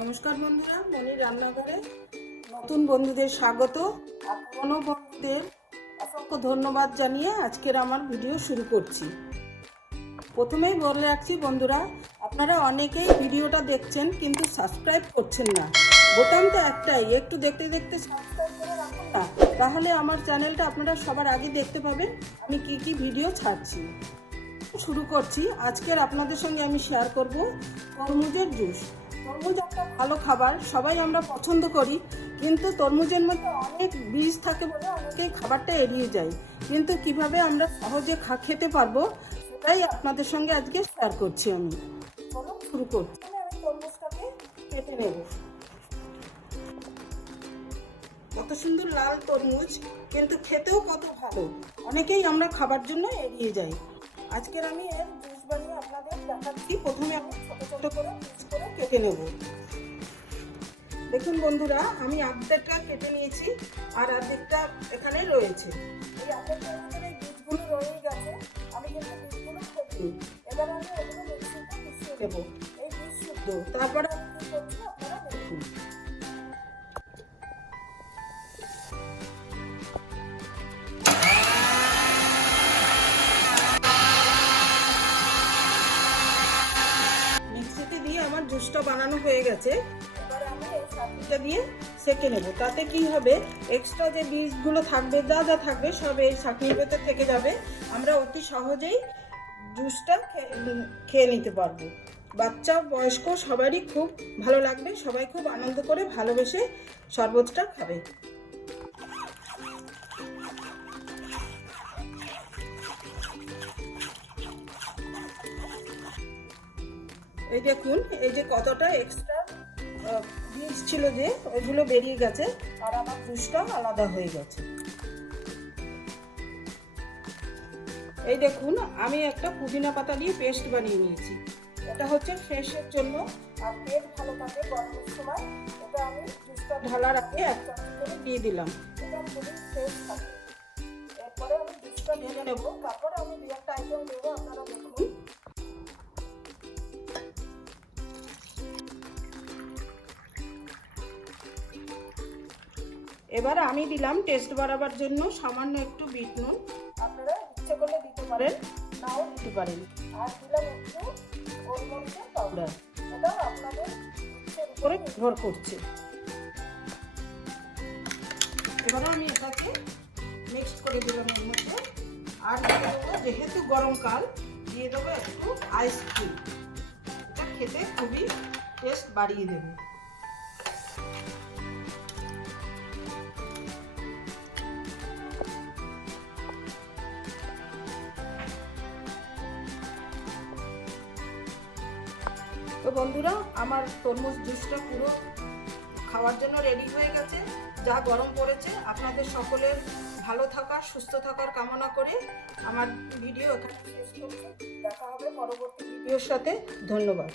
নমস্কার বন্ধুরা, মনির রান্নাঘরে নতুন বন্ধুদের স্বাগত। আর পুরনো বন্ধুদের অসংখ্য ধন্যবাদ জানিয়ে আজকের আমার ভিডিও শুরু করছি। প্রথমেই বলে রাখছি বন্ধুরা, আপনারা অনেকেই ভিডিওটা দেখছেন কিন্তু সাবস্ক্রাইব করছেন না। বোতাম তো একটাই, একটু দেখতে দেখতে সাবস্ক্রাইব করে রাখুন না, তাহলে আমার চ্যানেলটা আপনারা সবার আগে দেখতে পাবেন আমি কি ভিডিও ছাড়ছি। শুরু করছি। আজকের আপনাদের সঙ্গে আমি শেয়ার করব তরমুজের জুস। তরমুজ একটা ভালো খাবার, সবাই আমরা পছন্দ করি, কিন্তু তরমুজের মধ্যে অনেক বীজ থাকে বলে অনেকেই খাবারটা এড়িয়ে যায়। কিন্তু কিভাবে আমরা সহজে খেতে পারবো সেটাই আপনাদের সঙ্গে আজকে শেয়ার করছি আমি। চলো শুরু করছি। আমি তরমুজটাকে কেটে নেব। কত সুন্দর লাল তরমুজ, কিন্তু খেতেও কত ভালো। অনেকেই আমরা খাবার জন্য এড়িয়ে যাই। আজকের আমি এর জুস বানিয়ে আপনাদের দেখাচ্ছি। প্রথমে আমি ছোট ছোট করে পিস করে কেটে নেব। দেখুন বন্ধুরা, আমি অর্ধেকটা কেটে নিয়েছি আর অর্ধেকটা এখানে রয়েছে। এই অর্ধেকটার ভিতরে বীজগুলো রয়ে গেছে, আমি কিন্তু বীজগুলো ফেলি। এবার আমি এগুলো মিক্সিতে পিষিয়ে দেবো, এই বীজ শুদ্ধ। তারপরে আমি কী করছি আপনারা দেখুন। মিক্সিতে দিয়ে আমার জুসটা বানানো হয়ে গেছে। এবার আমি এই ছাঁকনিটা দিয়ে সেঁকে নেব। তাতে কি হবে, এক্সট্রা যে বীজগুলো থাকবে, যা থাকবে সব এই ছাঁকনির ভেতর থেকে যাবে। আমরা অতি সহজেই জুসটা খেয়ে নিতে পারবো। বাচ্চা বয়স্ক সবারই খুব ভালো লাগবে, সবাই খুব আনন্দ করে ভালোবেসে শরবতটা খাবে। এই দেখুন, এই যে কতটা এক্সট্রা বীজ ছিল যে ওইগুলো বেরিয়ে গেছে আর আমার জুসটা আলাদা হয়ে গেছে। এই দেখুন, আমি একটা পুদিনা পাতা দিয়ে পেস্ট বানিয়ে নিয়েছি। এটা হচ্ছে ফ্রেশের জন্য, আর পেট ভালো থাকে গরমের সময়। এটা আমি জুসটা ঢালার আগে এক চামচ করে দিয়ে দিলাম। এটা খুবই ফ্রেশ থাকে। এরপরে আমি জুসটা ঢেলে নেবো, তারপরে আমি দু একটা আইটেম দেবো, আপনারা দেখুন। এবার আমি দিলাম টেস্ট বাড়াবার জন্য সামান্য একটু বিট নুন। আপনারা ইচ্ছে করলে দিতে পারেন, নাও দিতে পারেন। আর দিলাম একটু গোলমরিচের পাউডার। এটা আপনাদের ইচ্ছের উপরে নির্ভর করছে। এবারে আমি এটাকে মিক্সড করে দিলাম এর মধ্যে। আর দিয়ে দেবো, যেহেতু গরমকাল, দিয়ে দেবো একটু আইসক্রিম। এটা খেতে খুবই টেস্ট বাড়িয়ে দেবে। তো বন্ধুরা, আমার তরমুজ জুসটা পুরো খাওয়ার জন্য রেডি হয়ে গেছে। যা গরম পড়েছে, আপনাদের সকলের ভালো থাকার, সুস্থ থাকার কামনা করে আমার ভিডিও এখানে শেষ করছি। দেখা হবে পরবর্তী ভিডিওর সাথে। ধন্যবাদ।